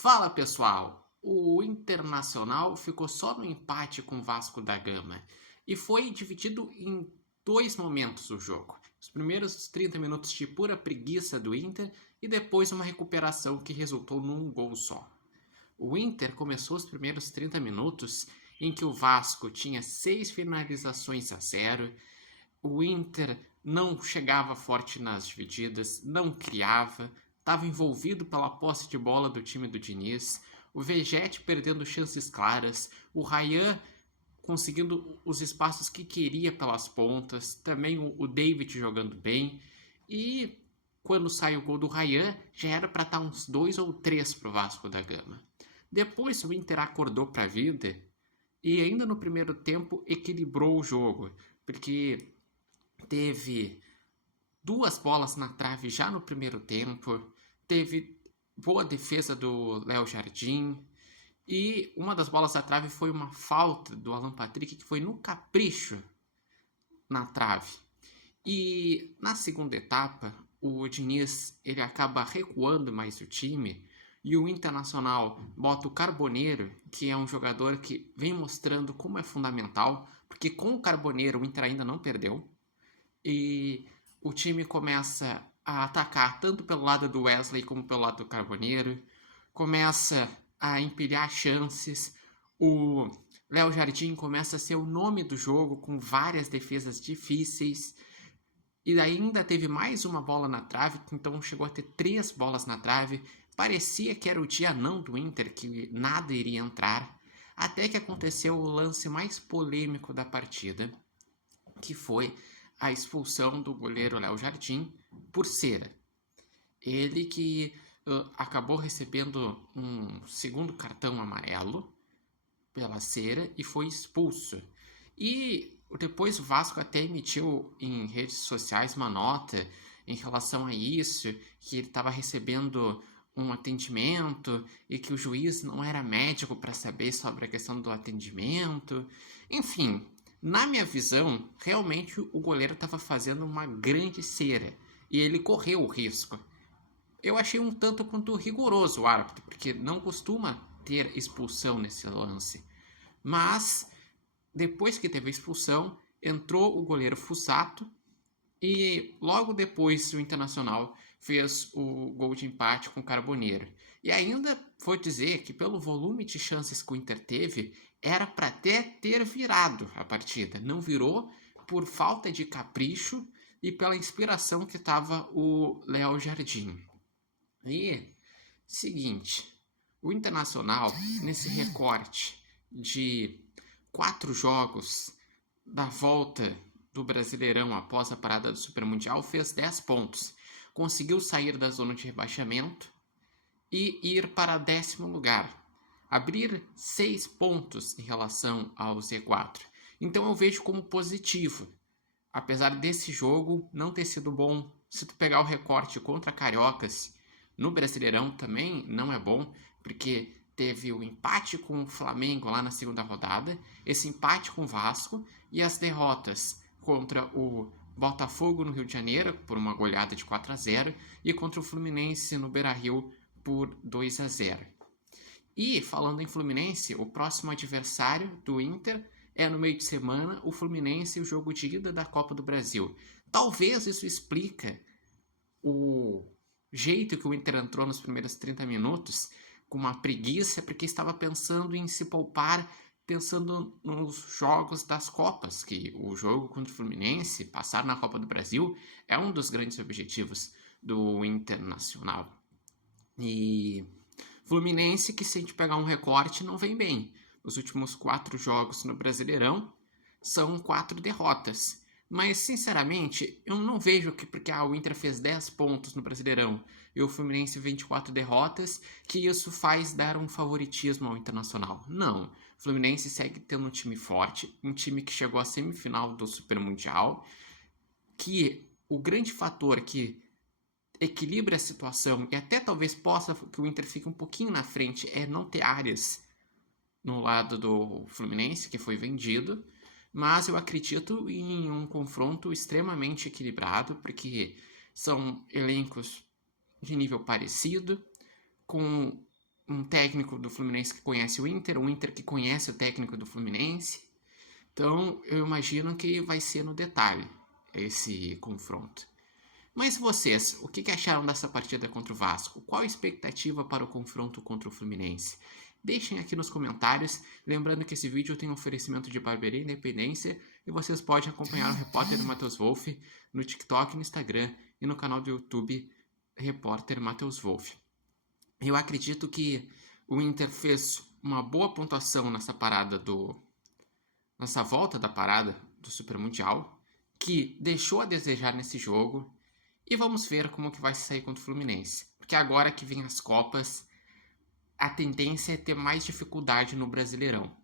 Fala pessoal, o Internacional ficou só no empate com o Vasco da Gama e foi dividido em dois momentos o jogo. Os primeiros 30 minutos de pura preguiça do Inter e depois uma recuperação que resultou num gol só. O Inter começou os primeiros 30 minutos em que o Vasco tinha 6 finalizações a 0. O Inter não chegava forte nas divididas, não criava, estava envolvido pela posse de bola do time do Diniz, o Vegete perdendo chances claras, o Ryan conseguindo os espaços que queria pelas pontas, também o David jogando bem, e quando sai o gol do Ryan, já era para estar uns 2 ou 3 para o Vasco da Gama. Depois o Inter acordou para a vida e ainda no primeiro tempo equilibrou o jogo, porque teve duas bolas na trave já no primeiro tempo, teve boa defesa do Léo Jardim, e uma das bolas da trave foi uma falta do Alan Patrick, que foi no capricho na trave. E na segunda etapa, o Diniz ele acaba recuando mais o time, e o Internacional bota o Carboneiro, que é um jogador que vem mostrando como é fundamental, porque com o Carboneiro o Inter ainda não perdeu, e o time começa a atacar tanto pelo lado do Wesley como pelo lado do Carboneiro, começa a empilhar chances, o Léo Jardim começa a ser o nome do jogo com várias defesas difíceis, e ainda teve mais uma bola na trave, então chegou a ter 3 bolas na trave. Parecia que era o dia não do Inter, que nada iria entrar, até que aconteceu o lance mais polêmico da partida, que foi a expulsão do goleiro Léo Jardim por cera. Ele que acabou recebendo um segundo cartão amarelo pela cera e foi expulso. E depois o Vasco até emitiu em redes sociais uma nota em relação a isso, que ele estava recebendo um atendimento e que o juiz não era médico para saber sobre a questão do atendimento. Enfim, na minha visão, realmente o goleiro estava fazendo uma grande cera e ele correu o risco. Eu achei um tanto quanto rigoroso o árbitro, porque não costuma ter expulsão nesse lance. Mas, depois que teve a expulsão, entrou o goleiro Fusato e logo depois o Internacional fez o gol de empate com o Carboneiro. E ainda vou dizer que pelo volume de chances que o Inter teve, era para até ter virado a partida. Não virou por falta de capricho e pela inspiração que estava o Léo Jardim. E, seguinte, o Internacional, nesse recorte de 4 jogos da volta do Brasileirão após a parada do Super Mundial, fez 10 pontos. Conseguiu sair da zona de rebaixamento e ir para 10º lugar. Abrir 6 pontos em relação ao Z4. Então eu vejo como positivo. Apesar desse jogo não ter sido bom, se tu pegar o recorte contra Cariocas, no Brasileirão também não é bom, porque teve o empate com o Flamengo lá na segunda rodada, esse empate com o Vasco e as derrotas contra o Botafogo no Rio de Janeiro por uma goleada de 4-0 e contra o Fluminense no Beira-Rio por 2-0. E falando em Fluminense, o próximo adversário do Inter é no meio de semana o Fluminense e o jogo de ida da Copa do Brasil. Talvez isso explique o jeito que o Inter entrou nos primeiros 30 minutos, com uma preguiça, porque estava pensando em se poupar, pensando nos jogos das Copas, que o jogo contra o Fluminense, passar na Copa do Brasil, é um dos grandes objetivos do Internacional. E Fluminense, que se a gente pegar um recorte, não vem bem. Os últimos 4 jogos no Brasileirão são 4 derrotas. Mas, sinceramente, eu não vejo que porque o Inter fez 10 pontos no Brasileirão e o Fluminense 24 derrotas, que isso faz dar um favoritismo ao Internacional. Não. O Fluminense segue tendo um time forte, um time que chegou à semifinal do Super Mundial, que o grande fator que equilibra a situação e até talvez possa que o Inter fique um pouquinho na frente é não ter áreas no lado do Fluminense, que foi vendido. Mas eu acredito em um confronto extremamente equilibrado, porque são elencos de nível parecido, com um técnico do Fluminense que conhece o Inter, um Inter que conhece o técnico do Fluminense. Então, eu imagino que vai ser no detalhe esse confronto. Mas vocês, o que acharam dessa partida contra o Vasco? Qual a expectativa para o confronto contra o Fluminense? Deixem aqui nos comentários, lembrando que esse vídeo tem um oferecimento de Barbearia Independência e vocês podem acompanhar o Repórter Matheus Wolff no TikTok, no Instagram e no canal do YouTube Repórter Matheus Wolff. Eu acredito que o Inter fez uma boa pontuação nessa volta da parada do Super Mundial, que deixou a desejar nesse jogo, e vamos ver como que vai sair contra o Fluminense. Porque agora que vem as Copas, a tendência é ter mais dificuldade no Brasileirão.